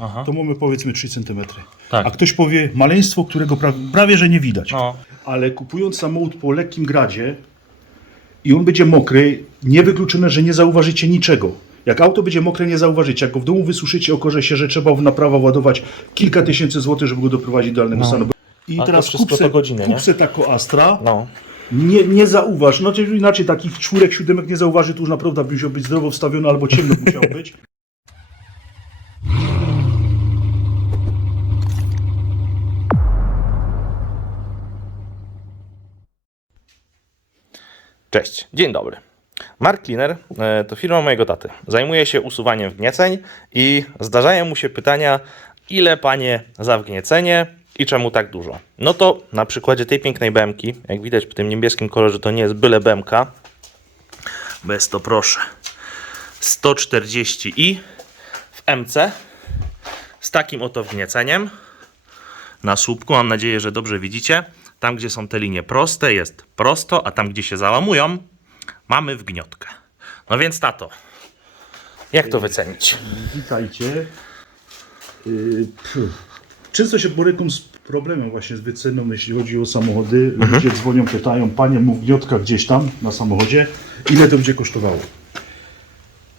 Aha. to mamy powiedzmy 3 cm. Tak. A ktoś powie maleństwo, którego prawie, prawie że nie widać. No. Ale kupując samochód po lekkim gradzie i on będzie mokry, niewykluczone, że nie zauważycie niczego. Jak auto będzie mokre, nie zauważycie. Jak go w domu wysuszycie, okaże się, że trzeba w naprawa ładować kilka tysięcy złotych, żeby go doprowadzić do idealnego stanu. I No. A teraz nie? kupce tako Astra, No. nie, nie zauważ. No inaczej takich czwórek, siódemek nie zauważy, to już naprawdę musiał być zdrowo wstawiony albo ciemno musiał być. Cześć, dzień dobry. Mark Cleaner e, to firma mojego taty. Zajmuje się usuwaniem wgnieceń i zdarzają mu się pytania, ile panie za wgniecenie i czemu tak dużo. No to na przykładzie tej pięknej BMK, jak widać po tym niebieskim kolorze, to nie jest byle bo jest to proszę 140i w MC z takim oto wgnieceniem na słupku. Mam nadzieję, że dobrze widzicie. Tam, gdzie są te linie proste, jest prosto, a tam, gdzie się załamują, mamy wgniotkę. No więc tato, jak to wycenić? Witajcie. Pff. Często się borykam z problemem właśnie z wyceną, jeśli chodzi o samochody. Ludzie dzwonią, pytają, panie, mów gniotka gdzieś tam na samochodzie, ile to będzie kosztowało?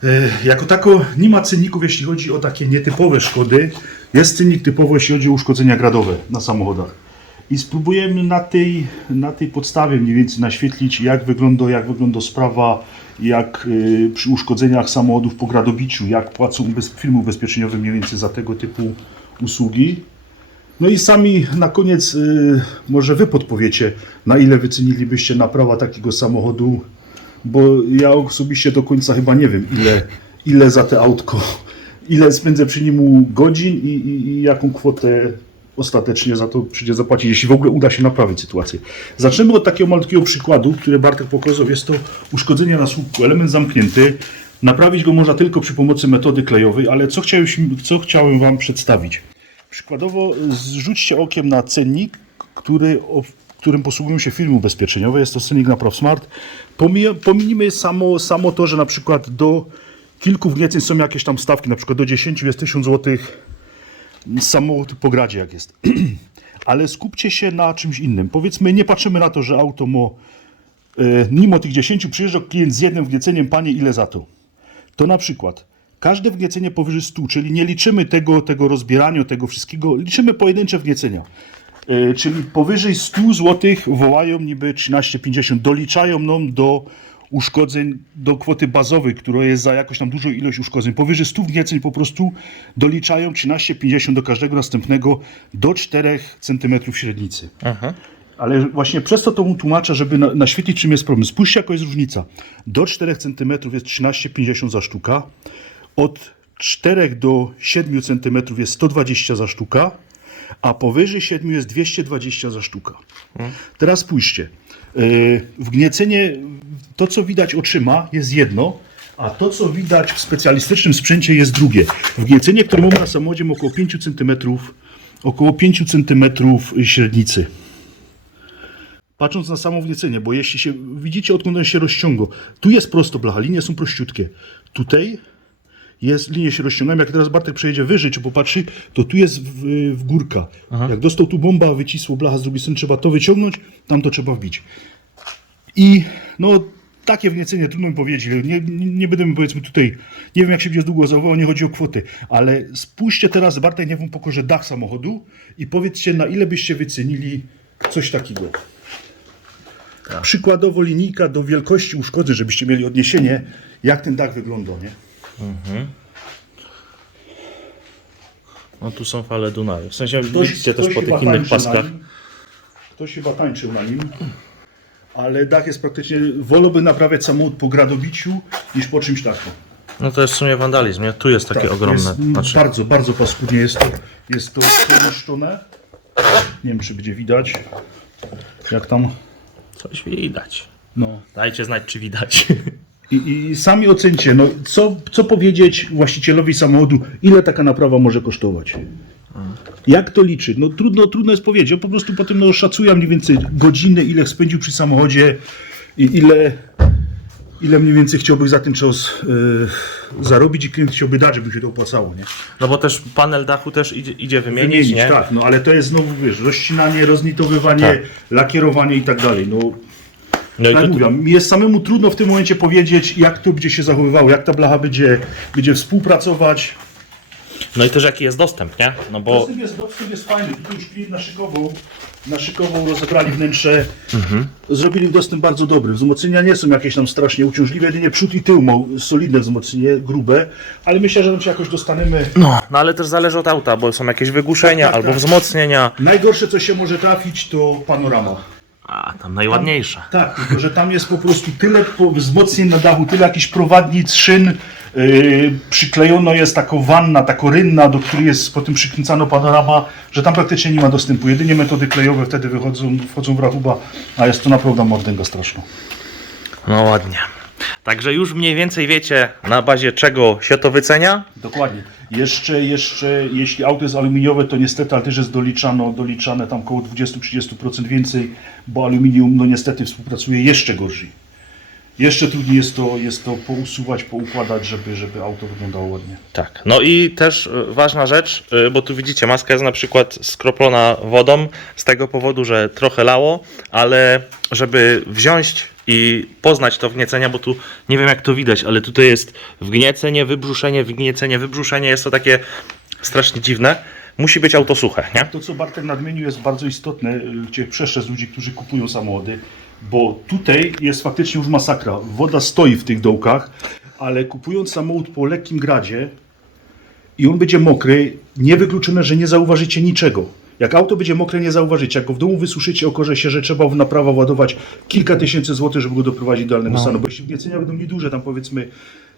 Yy, Jako tako nie ma cenników, jeśli chodzi o takie nietypowe szkody. Jest cennik typowo, jeśli chodzi o uszkodzenia gradowe na samochodach. I spróbujemy na tej, na tej podstawie mniej więcej naświetlić, jak wygląda, jak wygląda sprawa, jak y, przy uszkodzeniach samochodów po gradobiciu, jak płacą ubez, firmy ubezpieczeniowe mniej więcej za tego typu usługi. No i sami na koniec y, może wy podpowiecie, na ile wycenilibyście naprawa takiego samochodu, bo ja osobiście do końca chyba nie wiem, ile, ile za te autko, ile spędzę przy nim godzin i, i, i jaką kwotę ostatecznie za to przyjdzie zapłacić, jeśli w ogóle uda się naprawić sytuację. Zaczniemy od takiego malutkiego przykładu, który Bartek pokazał. Jest to uszkodzenie na słupku, element zamknięty. Naprawić go można tylko przy pomocy metody klejowej, ale co chciałem, co chciałem Wam przedstawić? Przykładowo zrzućcie okiem na cennik, który, którym posługują się firmy ubezpieczeniowe. Jest to cennik na ProfSmart. Pomij- Pominijmy samo, samo to, że na przykład do kilku wgnieceń są jakieś tam stawki, na przykład do 10 jest 1000 złotych samochód po gradzie jak jest. Ale skupcie się na czymś innym. Powiedzmy, nie patrzymy na to, że auto ma, e, mimo tych 10 przyjeżdża klient z jednym wgnieceniem, panie ile za to? To na przykład każde wgniecenie powyżej 100, czyli nie liczymy tego, tego rozbierania, tego wszystkiego, liczymy pojedyncze wgniecenia. E, Czyli powyżej 100 zł wołają niby 13,50, doliczają nam do uszkodzeń, do kwoty bazowej, która jest za jakąś tam dużą ilość uszkodzeń. Powyżej 100 wgnieceń po prostu doliczają 13,50 do każdego następnego do 4 cm średnicy. Ale właśnie przez to to mu tłumaczę, żeby na, naświetlić, czym jest problem. Spójrzcie, jaka jest różnica. Do 4 cm jest 13,50 za sztuka. Od 4 do 7 cm jest 120 za sztuka, a powyżej 7 jest 220 za sztuka. Teraz spójrzcie. Yy, Wgniecenie, to co widać oczyma jest jedno, a to co widać w specjalistycznym sprzęcie jest drugie. Wgniecenie, które mamy na samochodzie ma około 5 cm, około 5 cm średnicy. Patrząc na samo wgniecenie, bo jeśli się widzicie, odkąd on się rozciąga, tu jest prosto blacha, linie są prościutkie. Tutaj jest, linie się rozciągają. Jak teraz Bartek przejedzie wyżej, czy popatrzy, to tu jest w, w górka. Jak dostał tu bomba, wycisło blacha z drugiej strony, trzeba to wyciągnąć, tam to trzeba wbić. I no, takie wgniecenie trudno mi powiedzieć. Nie, nie, nie będę mi powiedzmy tutaj, nie wiem jak się będzie długo zachował, nie chodzi o kwoty, ale spójrzcie teraz, Bartek, niech wam pokorze dach samochodu i powiedzcie, na ile byście wycenili coś takiego. Przykładowo linijka do wielkości uszkodzeń, żebyście mieli odniesienie, jak ten dach wygląda, nie? No tu są fale Dunaju. W sensie Ktoś- widzicie też ktoś po chyba tych innych paskach. nim. Ktoś chyba tańczył na nim. Ale dach jest praktycznie, wolałby naprawiać samochód po gradobiciu niż po czymś takim. No to jest w sumie wandalizm, nie? Tu jest takie Tak, ogromne. Jest, mm, Znaczy, Bardzo, bardzo paskudnie jest to, jest to pomieszczone. Nie wiem, czy będzie widać. Jak tam. coś widać. No. Dajcie znać, czy widać. I, I sami ocencie, no, co, co powiedzieć właścicielowi samochodu, ile taka naprawa może kosztować. Jak to liczyć? No trudno, trudno jest powiedzieć. On po prostu potem no, szacuje mniej więcej godziny, ile spędził przy samochodzie i ile, ile mniej więcej chciałby za ten czas e, zarobić i klient chciałby dać, żeby się to opłacało, nie? No bo też panel dachu też idzie, idzie wymienić, nie? tak, no ale to jest znowu, wiesz, rozcinanie, roznitowywanie, Tak. lakierowanie i tak dalej, no No i jak to, mówię, jest samemu trudno w tym momencie powiedzieć, jak to będzie się zachowywało, jak ta blacha będzie, będzie współpracować. no i też jaki jest dostęp, nie? No bo Dostęp jest, dostęp jest fajny, tutaj już klient naszykował, naszykował, rozebrali wnętrze, Mhm. zrobili dostęp bardzo dobry. Wzmocnienia nie są jakieś tam strasznie uciążliwe, jedynie przód i tył ma solidne wzmocnienie, grube, ale myślę, że tam się jakoś dostaniemy. No, no ale też zależy od auta, bo są jakieś wygłuszenia Tak, tak, albo tak. wzmocnienia. Najgorsze, co się może trafić, to panorama. A, tam najładniejsza. Tak, tylko że tam jest po prostu tyle wzmocnień na dachu, tyle jakichś prowadnic, szyn. Yy, przyklejono jest taka wanna, taka rynna, do której jest potem przykręcano panorama, że tam praktycznie nie ma dostępu. Jedynie metody klejowe wtedy wychodzą, wchodzą w rachuba, a jest to naprawdę mordęga straszna. No ładnie. Także już mniej więcej wiecie na bazie czego się to wycenia. Dokładnie. Jeszcze, jeszcze, jeśli auto jest aluminiowe, to niestety, ale też jest doliczano, doliczane tam około 20-30% więcej, bo aluminium, no niestety współpracuje jeszcze gorzej. Jeszcze trudniej jest to, jest to pousuwać, poukładać, żeby, żeby auto wyglądało ładnie. Tak. No i też y, ważna rzecz, y, bo tu widzicie, maska jest na przykład skroplona wodą z tego powodu, że trochę lało, ale żeby wziąć i poznać to wgniecenie, bo tu nie wiem jak to widać, ale tutaj jest wgniecenie, wybrzuszenie, wgniecenie, wybrzuszenie, jest to takie strasznie dziwne. Musi być auto suche, nie? To, co Bartek nadmienił, jest bardzo istotne, y, gdzie przestrzec ludzi, którzy kupują samochody, bo tutaj jest faktycznie już masakra. Woda stoi w tych dołkach, ale kupując samochód po lekkim gradzie i on będzie mokry, niewykluczone, że nie zauważycie niczego. Jak auto będzie mokre, nie zauważycie. Jak go w domu wysuszycie, okaże się, że trzeba w naprawa ładować kilka tysięcy złotych, żeby go doprowadzić do idealnego stanu. Bo jeśli wgniecenia będą nieduże, tam powiedzmy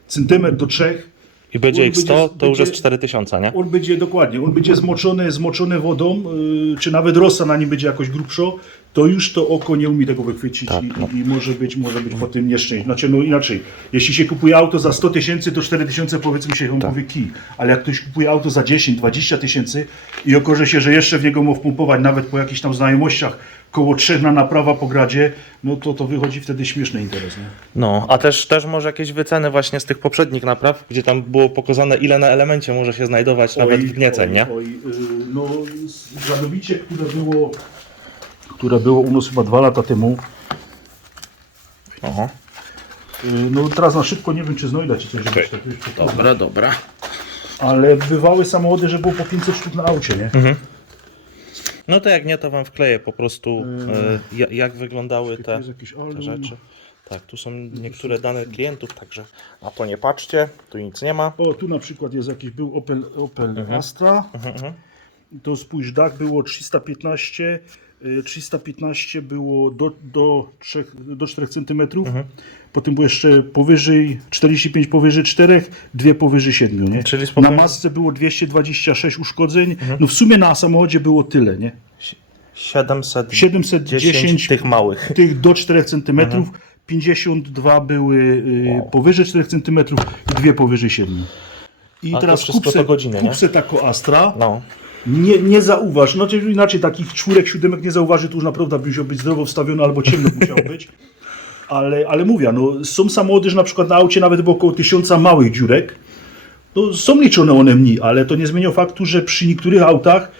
centymetr do trzech, I będzie ich 100, będzie- to już jest będzie- 4000, nie? on będzie dokładnie, on będzie zmoczony, zmoczony wodą, yy, czy nawet rosa na nim będzie jakoś grubszo, to już to oko nie umie tego wychwycić Tak, i, no. i może być, może być po tym nieszczęście. Znaczy, no inaczej, jeśli się kupuje auto za 100 tysięcy, to 4 tysiące powiedzmy się Tak. powie kij, ale jak ktoś kupuje auto za 10, 20 tysięcy i okaże się, że jeszcze w niego ma wpompować nawet po jakichś tam znajomościach koło trzech na naprawa po gradzie, no to to wychodzi wtedy śmieszny interes. Nie? No, a też, też może jakieś wyceny właśnie z tych poprzednich napraw, gdzie tam było pokazane ile na elemencie może się znajdować nawet wgnieceń, oj, nie? Oj, yy, no, gradowicie, które było, które było u nas chyba dwa lata temu, Oho. yy, no teraz na szybko nie wiem, czy znajdę ci coś, Okej. tak. Dobra, dobra. ale bywały samochody, że było po 500 sztuk na aucie, nie? No to jak nie, to wam wkleję po prostu ja- jak wyglądały te, te rzeczy. Tak, tu są niektóre dane klientów, także na to nie patrzcie, tu nic nie ma. O, tu na przykład jest jakiś, był Opel, Opel Astra, Mhm, to spójrz, dach było 315, y, 315 było do, do, 3, do 4 cm, Mhm. potem było jeszcze powyżej, 45 powyżej 4, dwie powyżej 7, nie? Czyli Na spokojnie- masce było 226 uszkodzeń, no w sumie na samochodzie było tyle, nie? 710 710 tych małych. tych do 4 cm, 52 były y, powyżej 4 cm i dwie powyżej 7. I A teraz kupce, nie? kupce tako Astra, No, nie, nie zauważ, no inaczej takich czwórek, siódemek nie zauważy, to już naprawdę musiał być zdrowo wstawiony albo ciemno musiał być. Ale, ale mówię, no, są samochody, że na przykład na aucie nawet było około tysiąca małych dziurek. No, są liczone one mniej, ale to nie zmienia faktu, że przy niektórych autach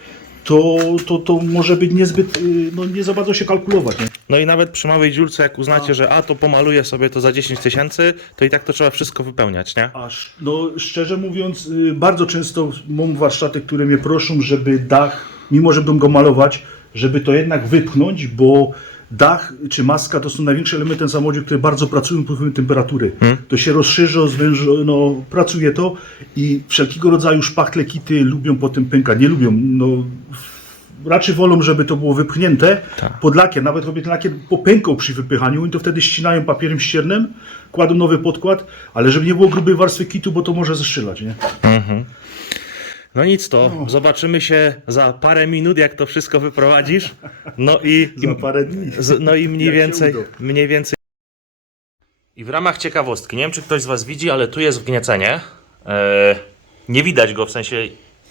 to, to, to może być niezbyt, y, no nie za bardzo się kalkulować. Nie? no i nawet przy małej dziurce, jak uznacie, że a to pomaluję sobie to za 10 tysięcy, to i tak to trzeba wszystko wypełniać, nie? Aż, no szczerze mówiąc, y, bardzo często mam warsztaty, które mnie proszą, żeby dach, mimo że będą go malować, żeby to jednak wypchnąć, bo dach czy maska to są największe elementy w samochodzie, które bardzo pracują pod wpływem temperatury. To się rozszerza, zwęża, no pracuje to i wszelkiego rodzaju szpachtle, kity lubią potem pękać, nie lubią, no raczej wolą, żeby to było wypchnięte Tak. pod lakier. Nawet robię ten lakier popękał przy wypychaniu i to wtedy ścinają papierem ściernym, kładą nowy podkład, ale żeby nie było grubej warstwy kitu, bo to może zestrzelać, nie? No nic to, zobaczymy się za parę minut, jak to wszystko wyprowadzisz. No i, Za parę dni. z, no i mniej Jak więcej, mniej więcej. I w ramach ciekawostki, nie wiem czy ktoś z Was widzi, ale tu jest wgniecenie. E, nie widać go, w sensie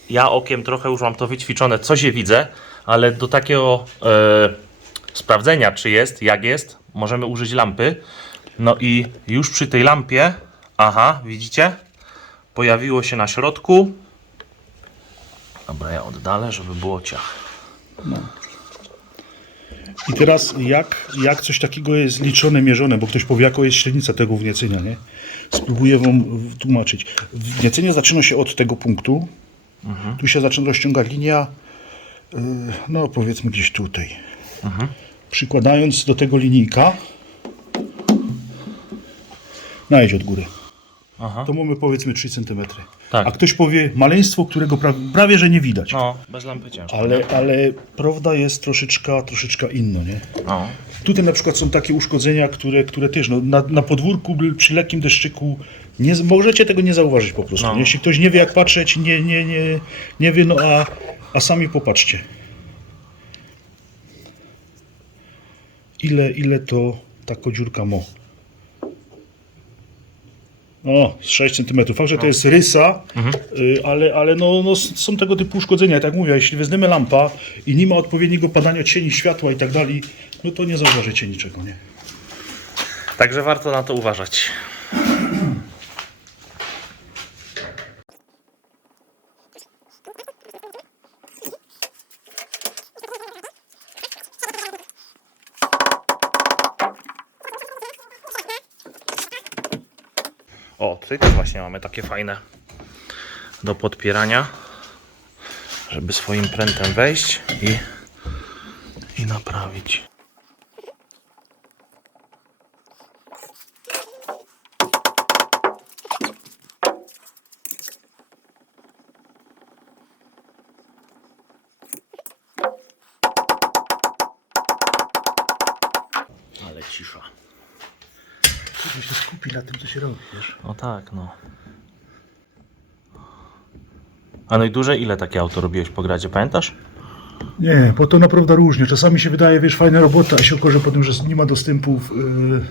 ja okiem trochę już mam to wyćwiczone, co się widzę, ale do takiego e, sprawdzenia, czy jest, jak jest, możemy użyć lampy. No i już przy tej lampie, aha, widzicie? Pojawiło się na środku. Dobra, ja oddalę, żeby było ciach. I teraz jak, jak coś takiego jest liczone, mierzone, bo ktoś powie, jaka jest średnica tego wniecenia, nie? Spróbuję wam tłumaczyć. Wniecenie zaczyna się od tego punktu. Tu się zaczyna rozciągać linia, yy, no powiedzmy gdzieś tutaj. Przykładając do tego linijka, najdź od góry. Aha. To mamy powiedzmy 3 cm. Tak. A ktoś powie maleństwo, którego prawie, prawie że nie widać. No, bez lampy ciężko. Ale, ale prawda jest troszeczkę, troszeczkę inna, nie? No. Tutaj na przykład są takie uszkodzenia, które, które też no, na, na podwórku przy lekkim deszczyku nie, możecie tego nie zauważyć po prostu. No. Jeśli ktoś nie wie jak patrzeć, nie, nie, nie, nie wie, no a, a sami popatrzcie. Ile, ile to taka dziurka ma? O, z 6 cm. Fakt, że to jest rysa, y, ale, ale no, no, są tego typu uszkodzenia. Tak jak mówię, jeśli weźmiemy lampa i nie ma odpowiedniego padania cieni, światła i tak dalej, no to nie zauważycie niczego, nie? Także warto na to uważać. O, tutaj też właśnie mamy takie fajne do podpierania, żeby swoim prętem wejść i, i naprawić. Ale cisza. Żeby się skupi na tym, co się robi, wiesz? No tak, no. A no i duże ile takie auto robiłeś po gradzie, pamiętasz? Nie, bo to naprawdę różnie. Czasami się wydaje, wiesz, fajna robota, a się okaże potem, że nie ma dostępów, yy,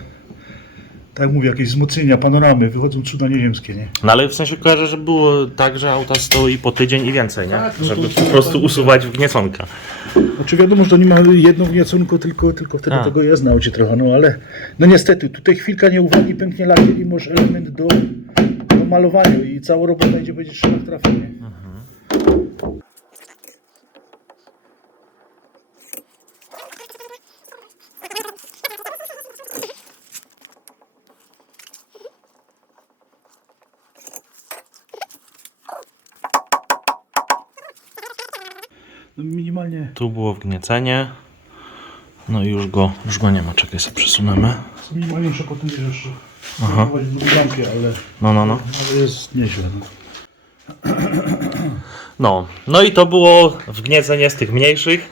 tak jak mówię, jakieś wzmocnienia, panoramy, wychodzą cuda nieziemskie, nie? No ale w sensie kojarzę, że było tak, że auta stoi po tydzień i więcej, nie? Tak, no Żeby to- po prostu usuwać wgnieconka. Znaczy wiadomo, że to nie ma jedną wniecunku, tylko, tylko wtedy A. tego jest na aucie trochę, no ale no niestety, tutaj chwilka nieuwagi, pęknie lakier i masz element do, do malowania i cała robota idzie będzie szlak trafi, nie? No minimalnie Tu było wgniecenie. No i już go, już go nie ma. Czekaj, sobie przesunemy. minimalnie muszę potem jeszcze Aha. lampie, ale, No, no, no. ale jest nieźle. No. No, no i to było wgniecenie z tych mniejszych.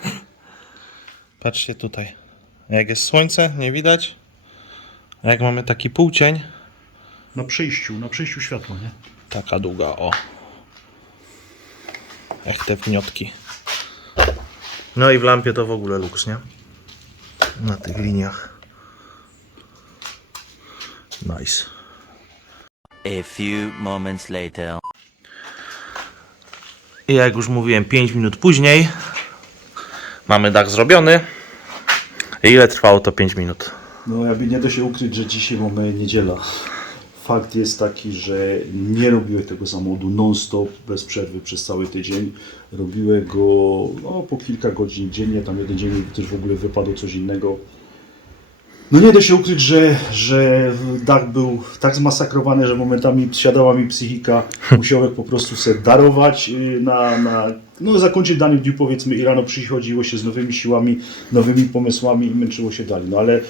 Patrzcie tutaj. Jak jest słońce, nie widać. A jak mamy taki półcień, Na przejściu, na przejściu światła, nie? taka długa, o. Jak te wgniotki. No i w lampie to w ogóle luks, nie? Na tych liniach. Nice. A few moments later. I jak już mówiłem, 5 minut później mamy dach zrobiony. Ile trwało to 5 minut? No jakby nie da się ukryć, że dzisiaj mamy niedziela. Fakt jest taki, że nie robiłem tego samochodu non-stop, bez przerwy przez cały tydzień. Robiłem go no, po kilka godzin dziennie, tam jeden dzień też w ogóle wypadło coś innego. No nie da się ukryć, że, że dach był tak zmasakrowany, że momentami siadała mi psychika. Musiałem po prostu sobie darować y, na, na no zakończyć dany dniu powiedzmy i rano przychodziło się z nowymi siłami, nowymi pomysłami i męczyło się dalej. No ale y,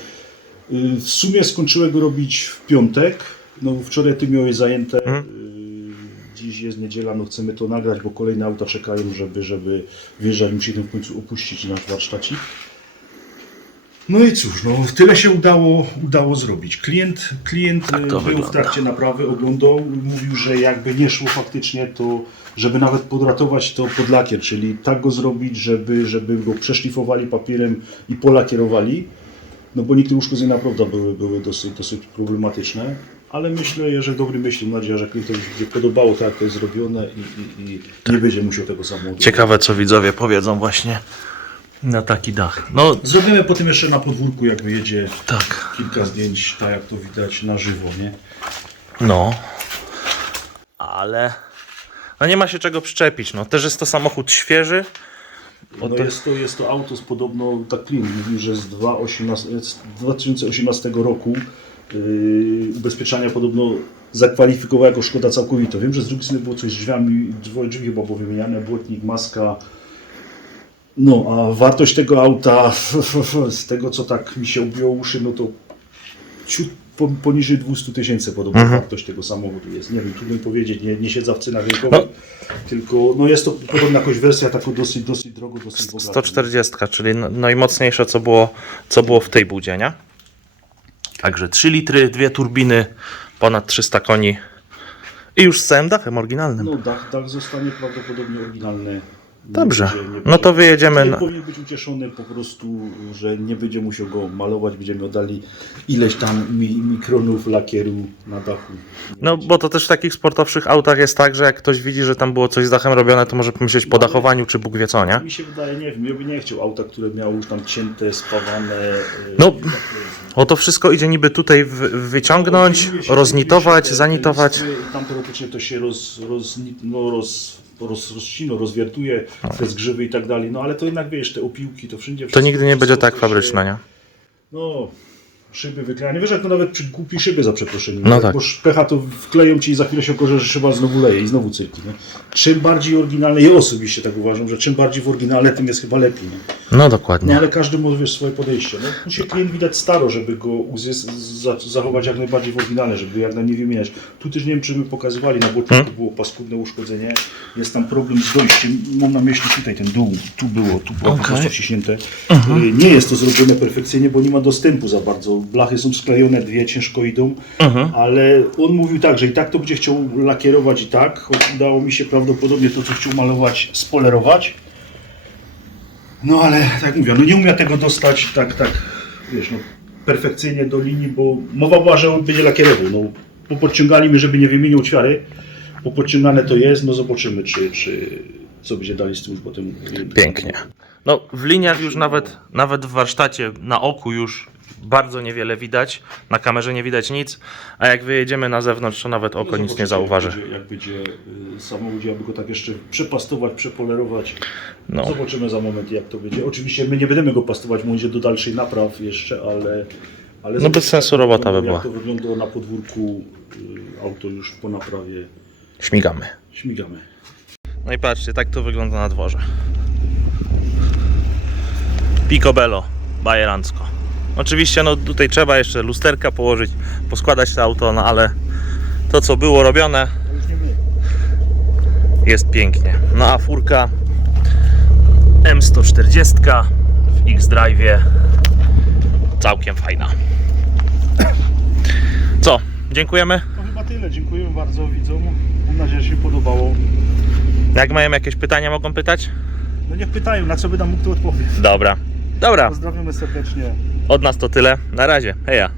w sumie skończyłem go robić w piątek. No wczoraj ty miałeś zajęte. y, Dziś jest niedziela, no chcemy to nagrać, bo kolejne auta czekają, żeby, żeby wjeżdżać, musimy w końcu opuścić nasz warsztacik. No i cóż, no tyle się udało, udało zrobić. Klient, klient Tak był wygląda. w trakcie naprawy, oglądał, mówił, że jakby nie szło faktycznie, to żeby nawet podratować to pod lakier, czyli tak go zrobić, żeby, żeby go przeszlifowali papierem i polakierowali. No bo niektóre uszkodzenia naprawdę były, były dosyć, dosyć problematyczne. Ale myślę, że dobry myśli, mam nadzieję, że klientowi się będzie podobało tak, jak to jest zrobione i, i, i nie będzie musiał tego samochodu. Ciekawe, co widzowie powiedzą właśnie Na taki dach. No Zrobimy potem jeszcze na podwórku, jak wyjedzie tak. kilka zdjęć, tak jak to widać na żywo, nie? No. Ale. No nie ma się czego przyczepić. No też jest to samochód świeży. No jest, to, jest to auto z podobno, tak klin mówił, że z 2018 z 2018 roku yy, ubezpieczenia podobno zakwalifikował jako szkoda całkowita. Wiem, że z drugiej strony było coś z drzwiami, drzwi, drzwi chyba było wymieniane, błotnik, maska. No, a wartość tego auta, z tego co tak mi się ubiło uszy, no to ciut po- poniżej 200 tysięcy podobno wartość tego samochodu jest. Nie wiem, trudno mi powiedzieć, nie, nie siedzę w cenach rynkowych, No. tylko no jest to podobno jakoś wersja taką dosyć, dosyć drogo, dosyć bogata. 140, czyli no- najmocniejsze co było, co było w tej budzie, nie? Także 3 litry, dwie turbiny, ponad 300 koni. I już z całym dachem oryginalnym. No dach, dach zostanie prawdopodobnie oryginalny. Dobrze. No to wyjedziemy Nie na- powinien być ucieszony po prostu, że nie będzie musiał go malować, będziemy oddali ileś tam mi, mikronów lakieru na dachu. No bo to też w takich sportowszych autach jest tak, że jak ktoś widzi, że tam było coś z dachem robione, to może pomyśleć po dachowaniu, czy Bóg wie co, nie? Mi się wydaje, nie wiem, ja bym nie chciał auta, które miały już tam cięte, spawane. e, No, tak. O to wszystko idzie niby tutaj wy- wyciągnąć, Odbuduje się- roznitować, się zanitować. i Tam teoretycznie to się roz, roz, no, roz, roz, rozcino, rozwiertuje, te zgrzywy i tak dalej. No ale to jednak wiesz, te opiłki, to wszędzie. To nigdy nie będzie tak fabryczne, nie? No, szyby wyklejane. Wiesz, jak to nawet przy głupi szyby za przeproszeniem. No tak. Bo pecha to wkleją ci i za chwilę się okaże, że szyba znowu leje i znowu cyrki. Nie? Czym bardziej oryginalne, ja osobiście tak uważam, że czym bardziej w oryginale, tym jest chyba lepiej. Nie? No No dokładnie. ale każdy ma wiesz, swoje podejście. No, musi klient widać staro, żeby go zachować jak najbardziej w oryginale, żeby jak najmniej wymieniać. Tu też nie wiem, czy my pokazywali, na błotniku Hmm? było paskudne uszkodzenie. Jest tam problem z dojściem. Mam na myśli tutaj ten dół. Tu było, tu było po Okej. prostu wciśnięte. Y, Nie jest to zrobione perfekcyjnie, bo nie ma dostępu za bardzo. Blachy są sklejone, dwie ciężko idą, ale on mówił tak, że i tak to będzie chciał lakierować i tak, choć udało mi się prawdopodobnie to, co chciał malować, spolerować. No ale tak mówię, no nie umia tego dostać tak, tak, wiesz, no perfekcyjnie do linii, bo mowa była, że on będzie lakierował. No, popodciągali mnie, żeby nie wymienił ćwiary. Popodciągane to jest, no zobaczymy, czy, czy co będzie dalej z tym już potem. Pięknie. No w liniach już nawet, nawet w warsztacie na oku już bardzo niewiele widać, na kamerze nie widać nic, a jak wyjedziemy na zewnątrz, to nawet oko nic nie zauważy. Jak będzie, jak będzie y, samochód, aby go tak jeszcze przepastować, przepolerować. No. Zobaczymy za moment, jak to będzie. Oczywiście my nie będziemy go pastować, on idzie do dalszej napraw jeszcze, ale. ale No bez sensu robota by jak była. to wygląda na podwórku, y, auto już po naprawie. Śmigamy. Śmigamy. No i patrzcie, tak to wygląda na dworze. Picobello, bajerancko. Oczywiście no tutaj trzeba jeszcze lusterka położyć, poskładać to auto, no ale to co było robione jest pięknie. No a furka M140 w X-Drive całkiem fajna. Co? Dziękujemy. To chyba tyle. Dziękujemy bardzo widzom. Mam nadzieję, że się podobało. Jak mają jakieś pytania, mogą pytać? No niech pytają, na co by nam mógł to odpowiedzieć. Dobra. Dobra, Pozdrawiamy serdecznie. od nas to tyle. Na razie. Heja.